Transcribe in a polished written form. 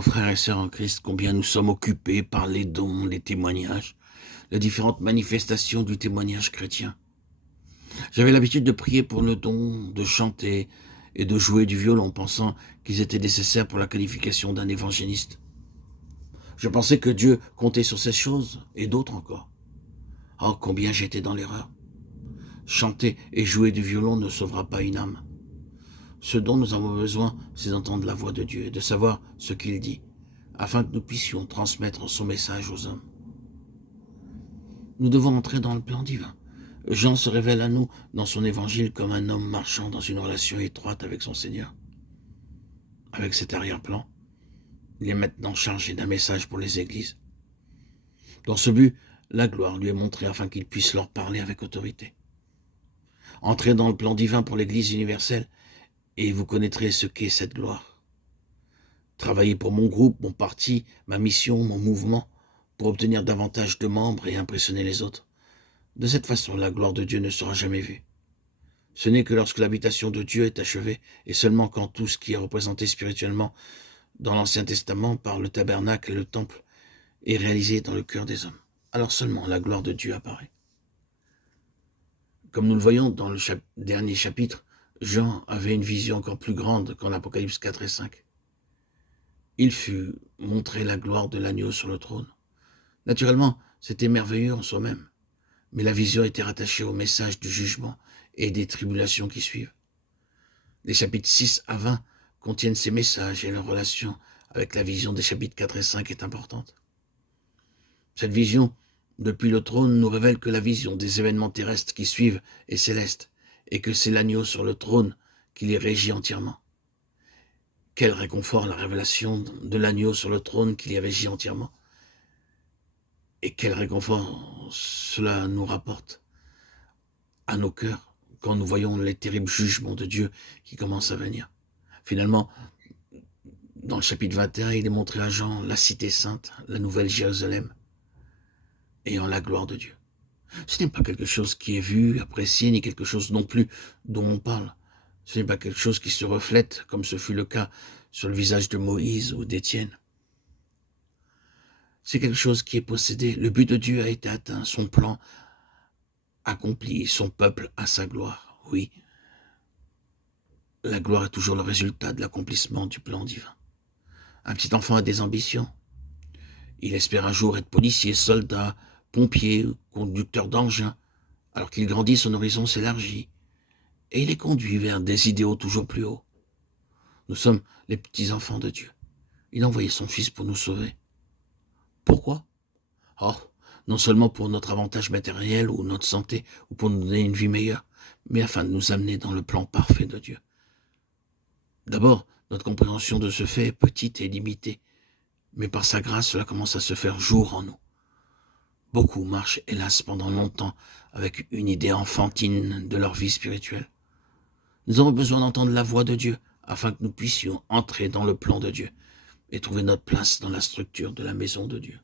Oh frères et sœurs en Christ, combien nous sommes occupés par les dons, les témoignages, les différentes manifestations du témoignage chrétien. J'avais l'habitude de prier pour le don, de chanter et de jouer du violon, pensant qu'ils étaient nécessaires pour la qualification d'un évangéliste. Je pensais que Dieu comptait sur ces choses, et d'autres encore. Oh, combien j'étais dans l'erreur. Chanter et jouer du violon ne sauvera pas une âme. Ce dont nous avons besoin, c'est d'entendre la voix de Dieu et de savoir ce qu'il dit, afin que nous puissions transmettre son message aux hommes. Nous devons entrer dans le plan divin. Jean se révèle à nous dans son évangile comme un homme marchant dans une relation étroite avec son Seigneur. Avec cet arrière-plan, il est maintenant chargé d'un message pour les églises. Dans ce but, la gloire lui est montrée afin qu'il puisse leur parler avec autorité. Entrez dans le plan divin pour l'Église universelle et vous connaîtrez ce qu'est cette gloire. Travaillez pour mon groupe, mon parti, ma mission, mon mouvement, pour obtenir davantage de membres et impressionner les autres. De cette façon, la gloire de Dieu ne sera jamais vue. Ce n'est que lorsque l'habitation de Dieu est achevée, et seulement quand tout ce qui est représenté spirituellement dans l'Ancien Testament par le tabernacle et le temple est réalisé dans le cœur des hommes. Alors seulement la gloire de Dieu apparaît. Comme nous le voyons dans le dernier chapitre, Jean avait une vision encore plus grande qu'en Apocalypse 4 et 5. Il fut montré la gloire de l'agneau sur le trône. Naturellement, c'était merveilleux en soi-même, mais la vision était rattachée au message du jugement et des tribulations qui suivent. Les chapitres 6 à 20 contiennent ces messages et leur relation avec la vision des chapitres 4 et 5 est importante. Cette vision, depuis le trône, nous révèle que la vision des événements terrestres qui suivent est céleste et que c'est l'agneau sur le trône qui les régit entièrement. Quel réconfort la révélation de l'agneau sur le trône qui les régit entièrement. Et quel réconfort cela nous rapporte à nos cœurs quand nous voyons les terribles jugements de Dieu qui commencent à venir. Finalement, dans le chapitre 21, il est montré à Jean la cité sainte, la nouvelle Jérusalem, ayant la gloire de Dieu. Ce n'est pas quelque chose qui est vu, apprécié, ni quelque chose non plus dont on parle. Ce n'est pas quelque chose qui se reflète, comme ce fut le cas sur le visage de Moïse ou d'Étienne. C'est quelque chose qui est possédé. Le but de Dieu a été atteint, son plan accompli, son peuple a sa gloire. Oui, la gloire est toujours le résultat de l'accomplissement du plan divin. Un petit enfant a des ambitions. Il espère un jour être policier, soldat, pompier, conducteur d'engin. Alors qu'il grandit, son horizon s'élargit. Et il est conduit vers des idéaux toujours plus hauts. Nous sommes les petits-enfants de Dieu. Il a envoyé son Fils pour nous sauver. Pourquoi? Oh, non seulement pour notre avantage matériel ou notre santé, ou pour nous donner une vie meilleure, mais afin de nous amener dans le plan parfait de Dieu. D'abord, notre compréhension de ce fait est petite et limitée, mais par sa grâce, cela commence à se faire jour en nous. Beaucoup marchent, hélas, pendant longtemps avec une idée enfantine de leur vie spirituelle. Nous avons besoin d'entendre la voix de Dieu afin que nous puissions entrer dans le plan de Dieu et trouver notre place dans la structure de la maison de Dieu.